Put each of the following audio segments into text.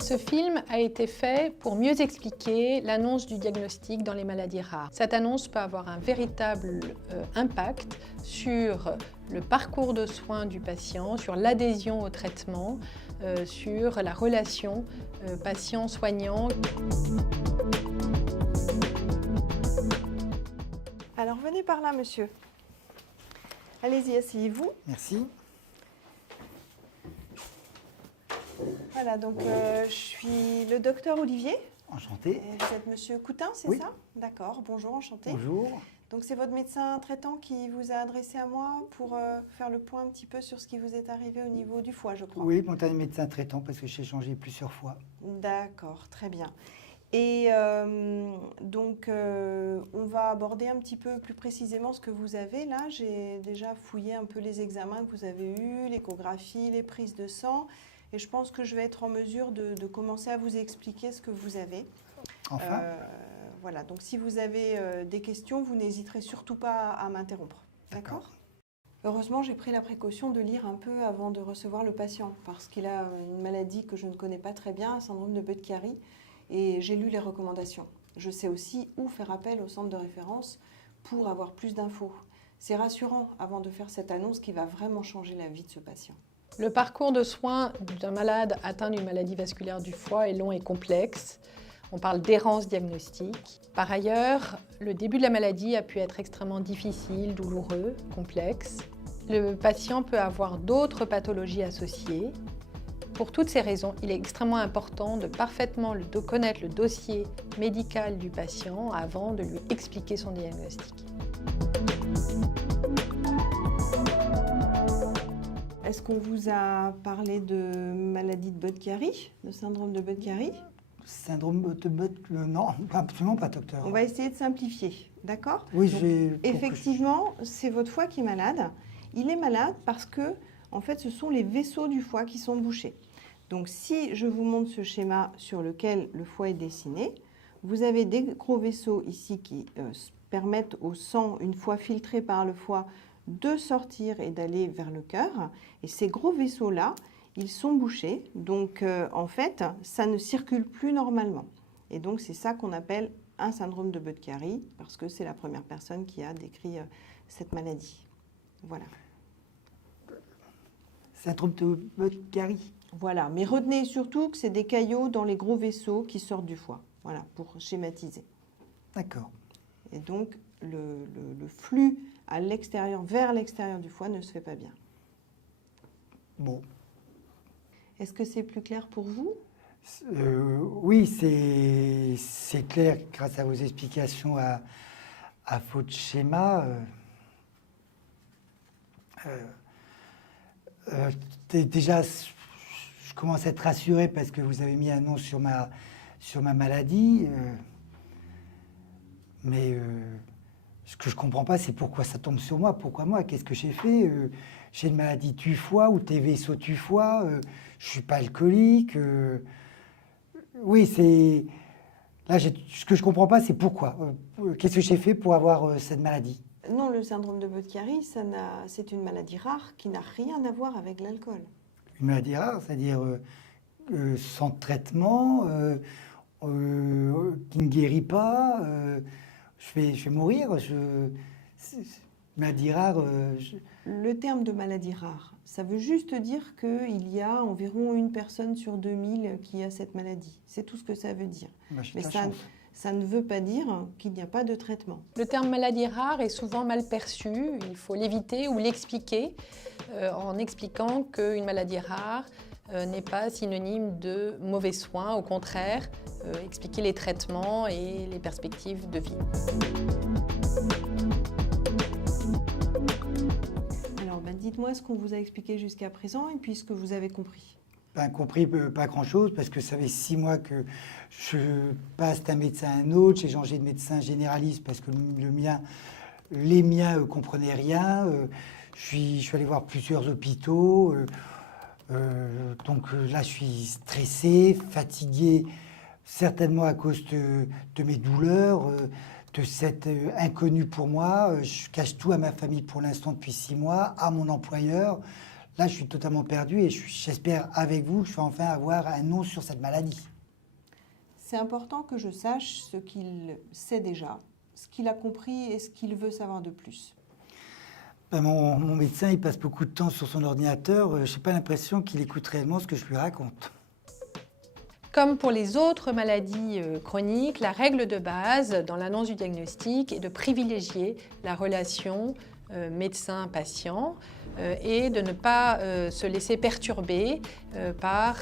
Ce film a été fait pour mieux expliquer l'annonce du diagnostic dans les maladies rares. Cette annonce peut avoir un véritable impact sur le parcours de soins du patient, sur l'adhésion au traitement, sur la relation patient-soignant. Alors venez par là, monsieur. Allez-y, asseyez-vous. Merci. Voilà, donc je suis le docteur Olivier. Enchanté. Et vous êtes monsieur Coutin, c'est Oui. ça? D'accord, bonjour, enchanté. Bonjour. Donc c'est votre médecin traitant qui vous a adressé à moi pour faire le point un petit peu sur ce qui vous est arrivé au niveau du foie, je crois. Oui, mon médecin traitant parce que j'ai changé plusieurs fois. D'accord, très bien. Et donc, on va aborder un petit peu plus précisément ce que vous avez là. J'ai déjà fouillé un peu les examens que vous avez eus, l'échographie, les prises de sang. Et je pense que je vais être en mesure de commencer à vous expliquer ce que vous avez. Enfin. Voilà, donc si vous avez des questions, vous n'hésiterez surtout pas à m'interrompre. D'accord ? Heureusement, j'ai pris la précaution de lire un peu avant de recevoir le patient, parce qu'il a une maladie que je ne connais pas très bien, un syndrome de Budd-Chiari, et j'ai lu les recommandations. Je sais aussi où faire appel au centre de référence pour avoir plus d'infos. C'est rassurant avant de faire cette annonce qui va vraiment changer la vie de ce patient. Le parcours de soins d'un malade atteint d'une maladie vasculaire du foie est long et complexe. On parle d'errance diagnostique. Par ailleurs, le début de la maladie a pu être extrêmement difficile, douloureux, complexe. Le patient peut avoir d'autres pathologies associées. Pour toutes ces raisons, il est extrêmement important de parfaitement connaître le dossier médical du patient avant de lui expliquer son diagnostic. Est-ce qu'on vous a parlé de maladie de Budd-Chiari, de syndrome de Budd-Chiari? Syndrome de Budd, non, absolument pas, docteur. On va essayer de simplifier, d'accord? Oui, effectivement, c'est votre foie qui est malade. Il est malade parce que, en fait, ce sont les vaisseaux du foie qui sont bouchés. Donc, si je vous montre ce schéma sur lequel le foie est dessiné, vous avez des gros vaisseaux ici qui permettent au sang, une fois filtré par le foie, de sortir et d'aller vers le cœur. Et ces gros vaisseaux-là, ils sont bouchés. Donc, en fait, ça ne circule plus normalement. Et donc, c'est ça qu'on appelle un syndrome de Budd-Chiari, parce que c'est la première personne qui a décrit cette maladie. Voilà. Syndrome de Budd-Chiari. Voilà. Mais retenez surtout que c'est des caillots dans les gros vaisseaux qui sortent du foie. Voilà, pour schématiser. D'accord. Et donc, le flux à l'extérieur, vers l'extérieur du foie ne se fait pas bien. Bon. Est-ce que c'est plus clair pour vous? Oui, c'est clair grâce à vos explications à votre schéma. Déjà, je commence à être rassuré parce que vous avez mis un nom sur ma maladie. Mais ce que je ne comprends pas, c'est pourquoi ça tombe sur moi. Pourquoi moi? Qu'est-ce que j'ai fait? J'ai une maladie du foie ou tes vaisseaux du foie. Je ne suis pas alcoolique. Oui, c'est... Là, ce que je ne comprends pas, c'est pourquoi. Qu'est-ce que j'ai fait pour avoir cette maladie? Non, le syndrome de Budd-Chiari, c'est une maladie rare qui n'a rien à voir avec l'alcool. Une maladie rare, c'est-à-dire sans traitement, qui ne guérit pas, je vais mourir. Maladie rare. Le terme de maladie rare, ça veut juste dire qu'il y a environ une personne sur 2000 qui a cette maladie. C'est tout ce que ça veut dire. Bah, mais ça ne veut pas dire qu'il n'y a pas de traitement. Le terme maladie rare est souvent mal perçu. Il faut l'éviter ou l'expliquer en expliquant qu'une maladie rare n'est pas synonyme de mauvais soins. Au contraire, expliquer les traitements et les perspectives de vie. Alors, dites-moi ce qu'on vous a expliqué jusqu'à présent et puis ce que vous avez compris. Pas compris, pas grand-chose, parce que ça fait 6 mois que je passe d'un médecin à un autre. J'ai changé de médecin généraliste parce que les miens ne comprenaient rien. Je suis allé voir plusieurs hôpitaux. Donc là, je suis stressé, fatigué, certainement à cause de mes douleurs, de cet inconnu pour moi. Je cache tout à ma famille pour l'instant depuis 6 mois, à mon employeur. Là, je suis totalement perdu et j'espère avec vous que je vais enfin avoir un nom sur cette maladie. C'est important que je sache ce qu'il sait déjà, ce qu'il a compris et ce qu'il veut savoir de plus. Ben, mon médecin, il passe beaucoup de temps sur son ordinateur. Je n'ai pas l'impression qu'il écoute réellement ce que je lui raconte. Comme pour les autres maladies chroniques, la règle de base dans l'annonce du diagnostic est de privilégier la relation médecin-patient et de ne pas se laisser perturber par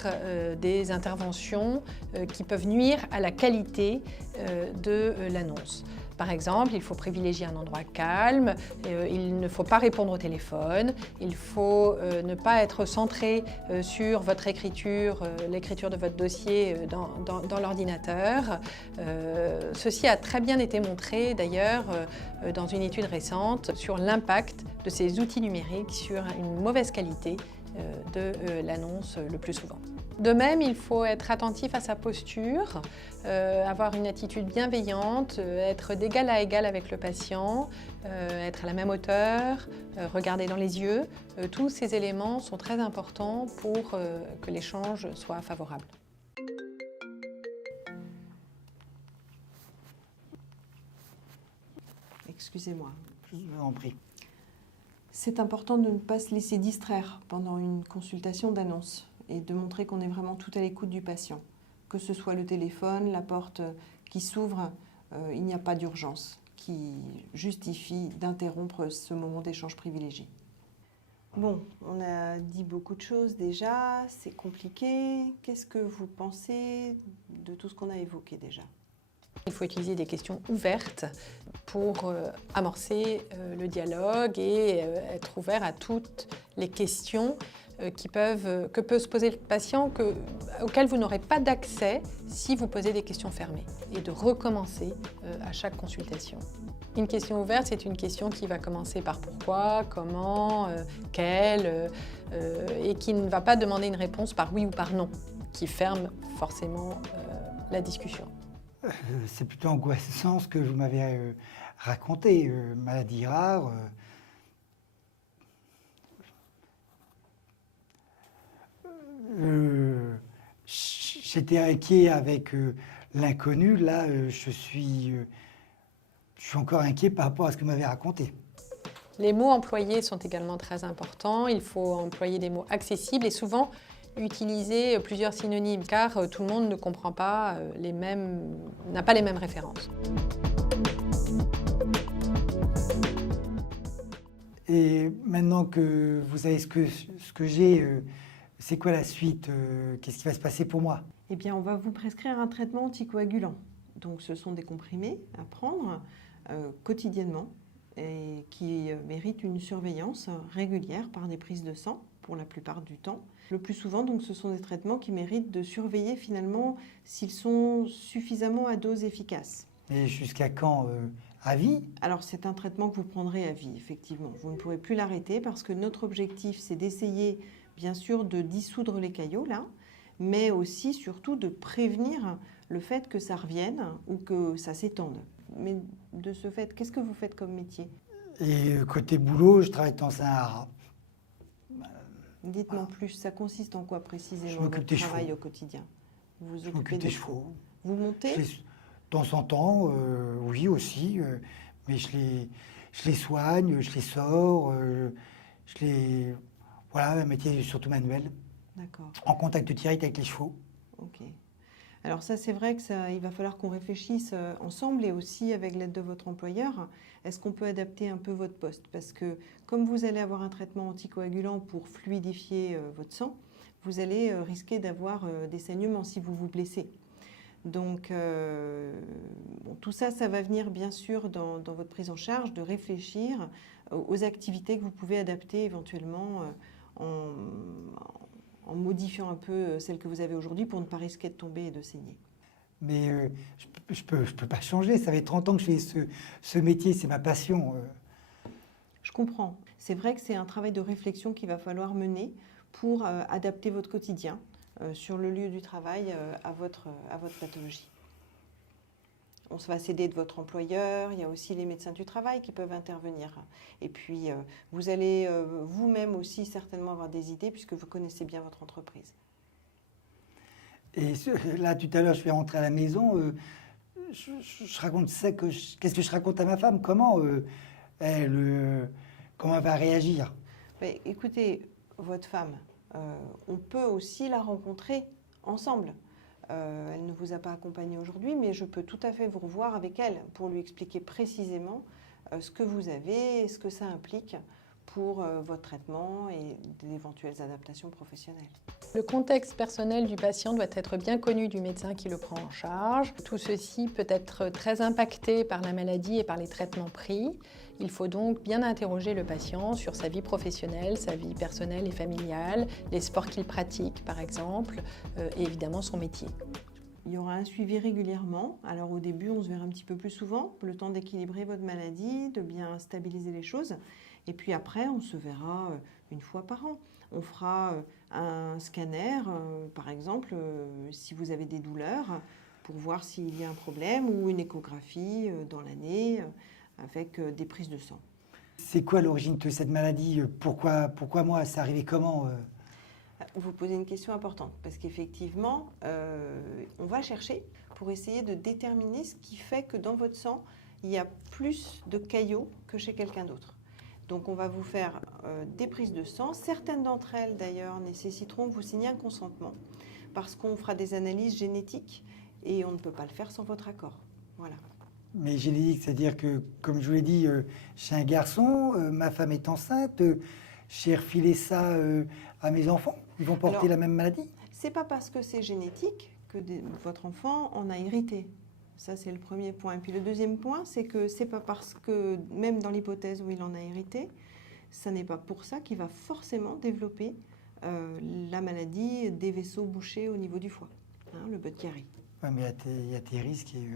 des interventions qui peuvent nuire à la qualité de l'annonce. Par exemple, il faut privilégier un endroit calme, il ne faut pas répondre au téléphone, il faut ne pas être centré sur votre écriture, l'écriture de votre dossier dans l'ordinateur. Ceci a très bien été montré d'ailleurs dans une étude récente sur l'impact de ces outils numériques sur une mauvaise qualité de l'annonce le plus souvent. De même, il faut être attentif à sa posture, avoir une attitude bienveillante, être d'égal à égal avec le patient, être à la même hauteur, regarder dans les yeux. Tous ces éléments sont très importants pour que l'échange soit favorable. Excusez-moi. Je vous en prie. C'est important de ne pas se laisser distraire pendant une consultation d'annonce et de montrer qu'on est vraiment tout à l'écoute du patient. Que ce soit le téléphone, la porte qui s'ouvre, il n'y a pas d'urgence qui justifie d'interrompre ce moment d'échange privilégié. Bon, on a dit beaucoup de choses déjà, c'est compliqué. Qu'est-ce que vous pensez de tout ce qu'on a évoqué déjà ? Il faut utiliser des questions ouvertes pour amorcer le dialogue et être ouvert à toutes les questions que peut se poser le patient, auxquelles vous n'aurez pas d'accès si vous posez des questions fermées, et de recommencer à chaque consultation. Une question ouverte, c'est une question qui va commencer par pourquoi, comment, quel, et qui ne va pas demander une réponse par oui ou par non, qui ferme forcément la discussion. C'est plutôt angoissant ce que vous m'avez raconté. Maladie rare. J'étais inquiet avec l'inconnu. Là, je suis encore inquiet par rapport à ce que vous m'avez raconté. Les mots employés sont également très importants. Il faut employer des mots accessibles et souvent utiliser plusieurs synonymes, car tout le monde ne comprend pas n'a pas les mêmes références. Et maintenant que vous savez ce que j'ai, c'est quoi la suite? Qu'est-ce qui va se passer pour moi? Eh bien, on va vous prescrire un traitement anticoagulant. Donc, ce sont des comprimés à prendre quotidiennement et qui méritent une surveillance régulière par des prises de sang pour la plupart du temps. Le plus souvent, donc, ce sont des traitements qui méritent de surveiller finalement s'ils sont suffisamment à dose efficace. Et jusqu'à quand? À vie? Alors, c'est un traitement que vous prendrez à vie, effectivement. Vous ne pourrez plus l'arrêter parce que notre objectif, c'est d'essayer, bien sûr, de dissoudre les caillots, là, mais aussi, surtout, de prévenir le fait que ça revienne ou que ça s'étende. Mais de ce fait, qu'est-ce que vous faites comme métier? Et côté boulot, je travaille dans un... Dites-moi plus, ça consiste en quoi précisément Je m'occupe votre des travail chevaux. au quotidien? Vous Je occupez m'occupe des chevaux. Vous montez? De temps en temps, oui aussi, mais je les soigne, je les sors, Voilà, un métier surtout manuel, D'accord. en contact direct avec les chevaux. Ok. Alors ça, c'est vrai que il va falloir qu'on réfléchisse ensemble et aussi avec l'aide de votre employeur. Est-ce qu'on peut adapter un peu votre poste? Parce que comme vous allez avoir un traitement anticoagulant pour fluidifier votre sang, vous allez risquer d'avoir des saignements si vous vous blessez. Donc bon, tout ça, ça va venir bien sûr dans votre prise en charge, de réfléchir aux activités que vous pouvez adapter éventuellement en modifiant un peu celles que vous avez aujourd'hui pour ne pas risquer de tomber et de saigner. Mais je peux pas changer, ça fait 30 ans que je fais ce métier, c'est ma passion. Je comprends. C'est vrai que c'est un travail de réflexion qu'il va falloir mener pour adapter votre quotidien sur le lieu du travail à votre pathologie. on se va s'aider de votre employeur, il y a aussi les médecins du travail qui peuvent intervenir. Et puis, vous allez vous-même aussi certainement avoir des idées puisque vous connaissez bien votre entreprise. Et là, tout à l'heure, je vais rentrer à la maison, je raconte ça, qu'est-ce que je raconte à ma femme? Comment elle va réagir? Mais écoutez, votre femme, on peut aussi la rencontrer ensemble. Elle ne vous a pas accompagné aujourd'hui, mais je peux tout à fait vous revoir avec elle pour lui expliquer précisément ce que vous avez et ce que ça implique pour votre traitement et d'éventuelles adaptations professionnelles. Le contexte personnel du patient doit être bien connu du médecin qui le prend en charge. Tout ceci peut être très impacté par la maladie et par les traitements pris. Il faut donc bien interroger le patient sur sa vie professionnelle, sa vie personnelle et familiale, les sports qu'il pratique par exemple, et évidemment son métier. Il y aura un suivi régulièrement. Alors au début, on se verra un petit peu plus souvent, le temps d'équilibrer votre maladie, de bien stabiliser les choses. Et puis après, on se verra une fois par an. On fera un scanner, par exemple, si vous avez des douleurs, pour voir s'il y a un problème, ou une échographie dans l'année, avec des prises de sang. C'est quoi l'origine de cette maladie? Pourquoi moi? C'est arrivé comment? Vous posez une question importante, parce qu'effectivement, on va chercher pour essayer de déterminer ce qui fait que dans votre sang, il y a plus de caillots que chez quelqu'un d'autre. Donc on va vous faire des prises de sang. Certaines d'entre elles, d'ailleurs, nécessiteront que vous signiez un consentement, parce qu'on fera des analyses génétiques et on ne peut pas le faire sans votre accord. Voilà. Mais génétique, c'est-à-dire que, comme je vous l'ai dit, je suis un garçon, ma femme est enceinte, j'ai refilé ça à mes enfants. Ils vont porter la même maladie? C'est pas parce que c'est génétique que votre enfant en a hérité. Ça, c'est le premier point. Et puis le deuxième point, c'est que c'est pas parce que, même dans l'hypothèse où il en a hérité, ça n'est pas pour ça qu'il va forcément développer la maladie des vaisseaux bouchés au niveau du foie, hein, le Budd-Chiari. Oui, mais il y a tes risques et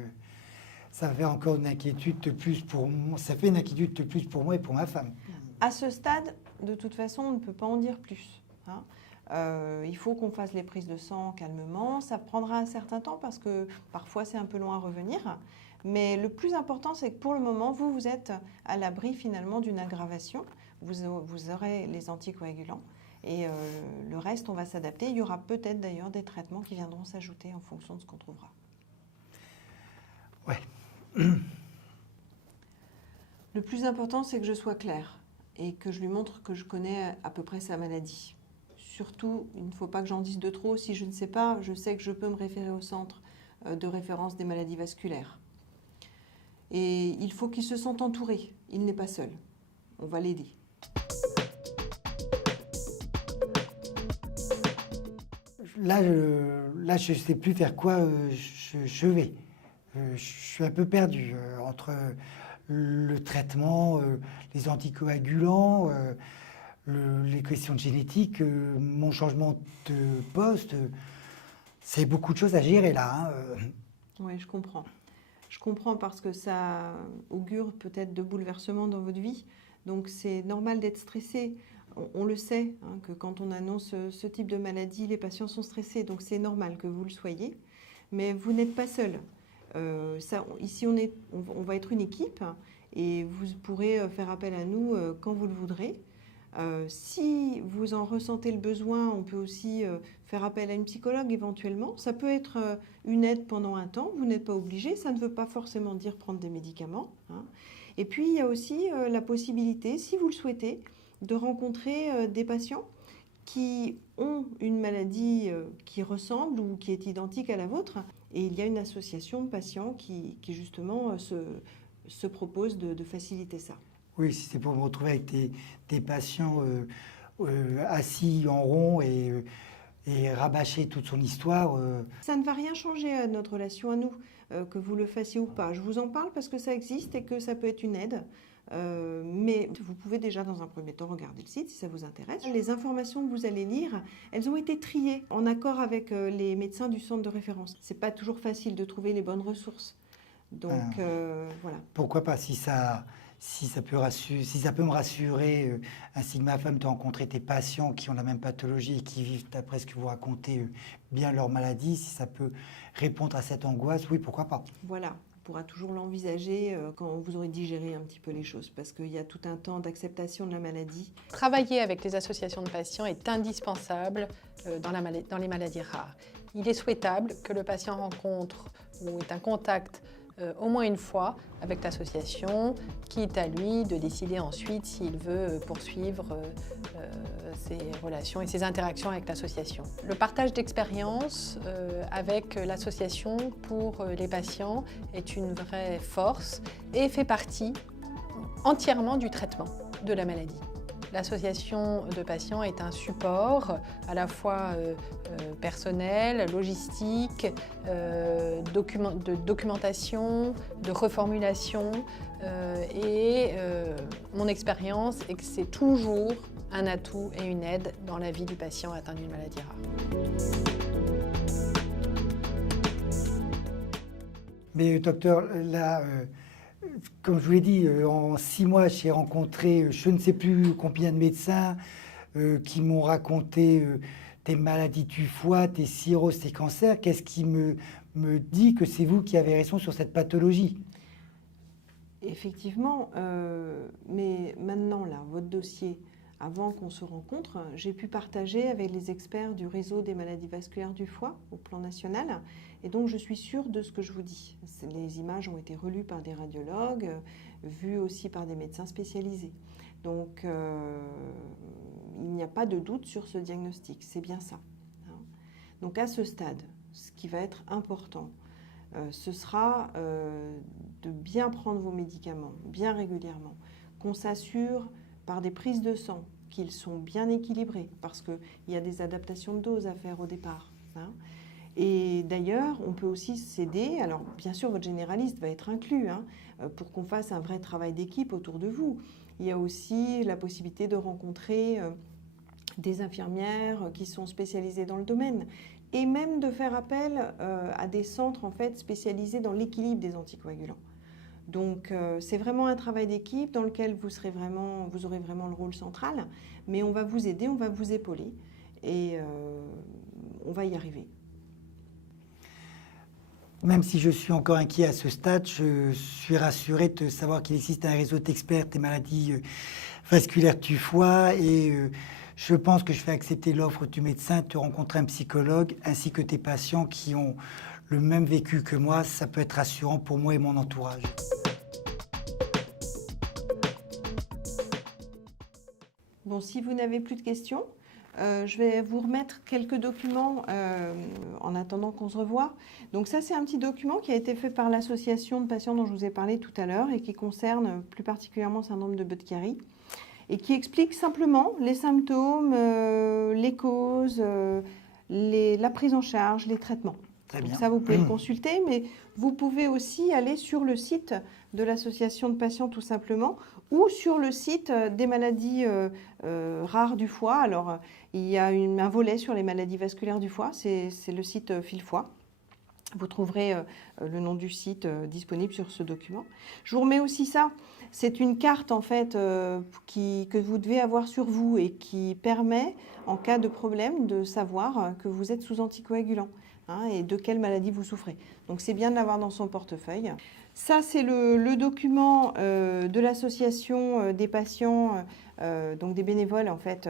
ça fait encore une inquiétude de plus pour moi. Ça fait une inquiétude de plus pour moi et pour ma femme. À ce stade, de toute façon, on ne peut pas en dire plus, hein. Il faut qu'on fasse les prises de sang calmement. Ça prendra un certain temps parce que parfois c'est un peu long à revenir. Mais le plus important, c'est que pour le moment, vous êtes à l'abri finalement d'une aggravation. Vous aurez les anticoagulants et le reste, on va s'adapter. Il y aura peut-être d'ailleurs des traitements qui viendront s'ajouter en fonction de ce qu'on trouvera. Ouais. Le plus important, c'est que je sois claire et que je lui montre que je connais à peu près sa maladie. Surtout, il ne faut pas que j'en dise de trop. Si je ne sais pas, je sais que je peux me référer au centre de référence des maladies vasculaires. Et il faut qu'il se sente entouré. Il n'est pas seul. On va l'aider. Là, je ne sais plus faire quoi je vais. Je suis un peu perdu entre le traitement, les anticoagulants, les questions de génétique, mon changement de poste. C'est beaucoup de choses à gérer là. Oui, je comprends. Je comprends parce que ça augure peut-être de bouleversements dans votre vie. Donc c'est normal d'être stressé. On le sait, hein, que quand on annonce ce type de maladie, les patients sont stressés. Donc c'est normal que vous le soyez. Mais vous n'êtes pas seul. Ici, on va être une équipe et vous pourrez faire appel à nous quand vous le voudrez. Si vous en ressentez le besoin, on peut aussi faire appel à une psychologue éventuellement. Ça peut être une aide pendant un temps, vous n'êtes pas obligé, ça ne veut pas forcément dire prendre des médicaments, hein. Et puis il y a aussi la possibilité, si vous le souhaitez, de rencontrer des patients qui ont une maladie qui ressemble ou qui est identique à la vôtre. Et il y a une association de patients qui justement se propose de faciliter ça. Oui, si c'est pour me retrouver avec des patients assis en rond et rabâcher toute son histoire. Ça ne va rien changer à notre relation à nous, que vous le fassiez ou pas. Je vous en parle parce que ça existe et que ça peut être une aide. Mais vous pouvez déjà dans un premier temps regarder le site si ça vous intéresse. Les informations que vous allez lire, elles ont été triées en accord avec les médecins du centre de référence. C'est pas toujours facile de trouver les bonnes ressources. Donc voilà. Pourquoi pas, si ça peut me rassurer, ainsi que ma femme, de rencontrer des patients qui ont la même pathologie et qui vivent, d'après ce que vous racontez, bien leur maladie, si ça peut répondre à cette angoisse, oui, pourquoi pas. Voilà. pourra toujours l'envisager quand vous aurez digéré un petit peu les choses, parce qu'il y a tout un temps d'acceptation de la maladie. Travailler avec les associations de patients est indispensable dans les maladies rares. Il est souhaitable que le patient rencontre ou ait un contact au moins une fois avec l'association, qui est à lui de décider ensuite s'il veut poursuivre ses relations et ses interactions avec l'association. Le partage d'expérience avec l'association pour les patients est une vraie force et fait partie entièrement du traitement de la maladie. L'association de patients est un support à la fois personnel, logistique, de documentation, de reformulation. Mon expérience est que c'est toujours un atout et une aide dans la vie du patient atteint d'une maladie rare. Mais docteur, là, comme je vous l'ai dit, en 6 mois, j'ai rencontré je ne sais plus combien de médecins qui m'ont raconté tes maladies du foie, tes cirrhoses, tes cancers. Qu'est-ce qui me dit que c'est vous qui avez raison sur cette pathologie? Effectivement, mais maintenant, là, votre dossier, avant qu'on se rencontre, j'ai pu partager avec les experts du réseau des maladies vasculaires du foie au plan national. Et donc, je suis sûre de ce que je vous dis. Les images ont été relues par des radiologues, vues aussi par des médecins spécialisés. Donc, il n'y a pas de doute sur ce diagnostic. C'est bien ça. Donc, à ce stade, ce qui va être important, ce sera de bien prendre vos médicaments, bien régulièrement, qu'on s'assure par des prises de sang qu'ils sont bien équilibrés, parce qu'il y a des adaptations de doses à faire au départ. Et d'ailleurs, on peut aussi s'aider, alors bien sûr votre généraliste va être inclus, pour qu'on fasse un vrai travail d'équipe autour de vous. Il y a aussi la possibilité de rencontrer des infirmières qui sont spécialisées dans le domaine, et même de faire appel à des centres en fait, spécialisés dans l'équilibre des anticoagulants. Donc c'est vraiment un travail d'équipe dans lequel vous aurez vraiment le rôle central, mais on va vous aider, on va vous épauler, et on va y arriver. Même si je suis encore inquiet à ce stade, je suis rassuré de savoir qu'il existe un réseau d'experts des maladies vasculaires du foie, et je pense que je vais accepter l'offre du médecin de rencontrer un psychologue ainsi que tes patients qui ont le même vécu que moi. Ça peut être rassurant pour moi et mon entourage. Bon, si vous n'avez plus de questions, je vais vous remettre quelques documents en attendant qu'on se revoie. Donc ça, c'est un petit document qui a été fait par l'association de patients dont je vous ai parlé tout à l'heure et qui concerne plus particulièrement le syndrome de Budd-Chiari et qui explique simplement les symptômes, les causes, la prise en charge, les traitements. Très bien. Donc ça, vous pouvez le consulter, mais vous pouvez aussi aller sur le site de l'association de patients tout simplement, ou sur le site des maladies rares du foie. Alors, il y a un volet sur les maladies vasculaires du foie, c'est le site Fil-Foie. Vous trouverez le nom du site disponible sur ce document. Je vous remets aussi ça. C'est une carte en fait que vous devez avoir sur vous et qui permet, en cas de problème, de savoir que vous êtes sous anticoagulant et de quelle maladie vous souffrez. Donc c'est bien de l'avoir dans son portefeuille. Ça, c'est le document de l'association des patients, donc des bénévoles en fait,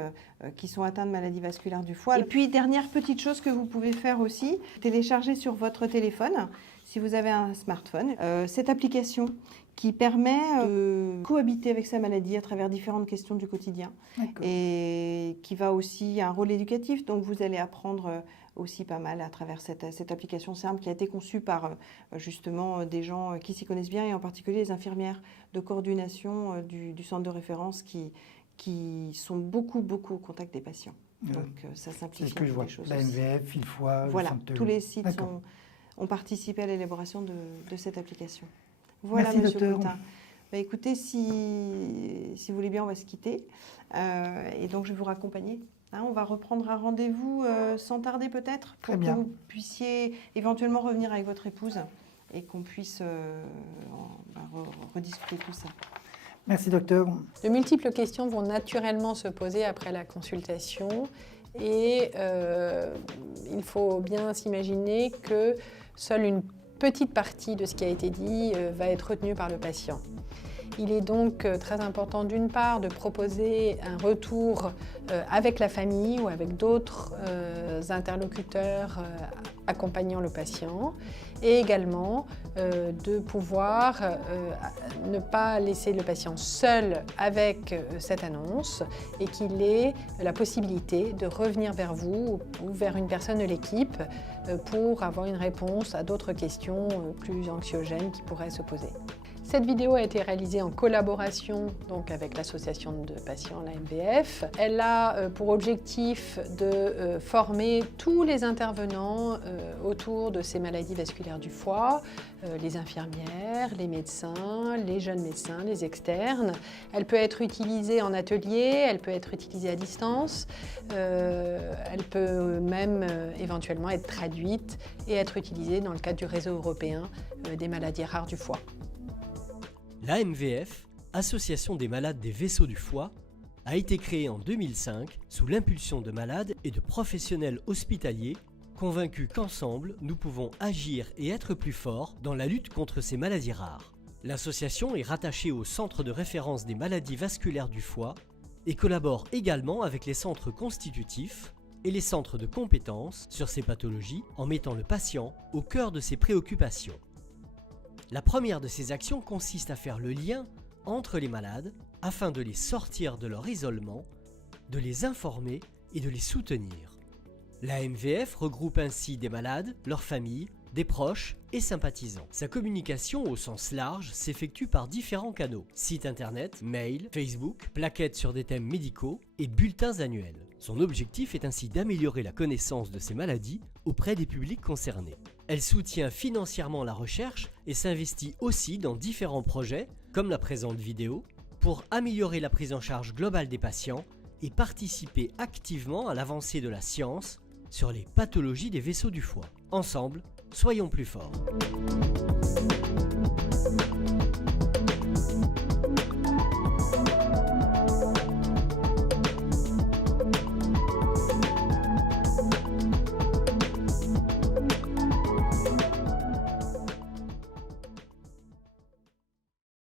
qui sont atteints de maladies vasculaires du foie. Et puis, dernière petite chose que vous pouvez faire aussi, télécharger sur votre téléphone, si vous avez un smartphone, cette application qui permet de cohabiter avec sa maladie à travers différentes questions du quotidien. Et qui va aussi un rôle éducatif, donc vous allez apprendre aussi pas mal à travers cette application simple qui a été conçue par justement des gens qui s'y connaissent bien et en particulier les infirmières de coordination du centre de référence qui sont beaucoup au contact des patients. Donc ça simplifie ce que je vois. Les choses. La MVF, Fil-Foie, voilà, le centre tous les sites ont participé à l'élaboration de cette application. Voilà, merci, Monsieur docteur. Boutin. Bah, écoutez, si vous voulez bien, on va se quitter. Et donc, je vais vous raccompagner. On va reprendre un rendez-vous sans tarder peut-être, pour que vous puissiez éventuellement revenir avec votre épouse et qu'on puisse rediscuter tout ça. Merci, docteur. De multiples questions vont naturellement se poser après la consultation et il faut bien s'imaginer que seule une petite partie de ce qui a été dit va être retenue par le patient. Il est donc très important d'une part de proposer un retour avec la famille ou avec d'autres interlocuteurs accompagnant le patient et également de pouvoir ne pas laisser le patient seul avec cette annonce et qu'il ait la possibilité de revenir vers vous ou vers une personne de l'équipe pour avoir une réponse à d'autres questions plus anxiogènes qui pourraient se poser. Cette vidéo a été réalisée en collaboration donc, avec l'association de patients, l'AMVF. Elle a pour objectif de former tous les intervenants autour de ces maladies vasculaires du foie, les infirmières, les médecins, les jeunes médecins, les externes. Elle peut être utilisée en atelier, elle peut être utilisée à distance, elle peut même éventuellement être traduite et être utilisée dans le cadre du réseau européen des maladies rares du foie. L'AMVF, Association des malades des vaisseaux du foie, a été créée en 2005 sous l'impulsion de malades et de professionnels hospitaliers convaincus qu'ensemble, nous pouvons agir et être plus forts dans la lutte contre ces maladies rares. L'association est rattachée au Centre de référence des maladies vasculaires du foie et collabore également avec les centres constitutifs et les centres de compétences sur ces pathologies en mettant le patient au cœur de ses préoccupations. La première de ces actions consiste à faire le lien entre les malades afin de les sortir de leur isolement, de les informer et de les soutenir. L'AMVF regroupe ainsi des malades, leurs familles, des proches et sympathisants. Sa communication au sens large s'effectue par différents canaux: site internet, mail, Facebook, plaquettes sur des thèmes médicaux et bulletins annuels. Son objectif est ainsi d'améliorer la connaissance de ces maladies auprès des publics concernés. Elle soutient financièrement la recherche et s'investit aussi dans différents projets, comme la présente vidéo, pour améliorer la prise en charge globale des patients et participer activement à l'avancée de la science sur les pathologies des vaisseaux du foie. Ensemble, soyons plus forts.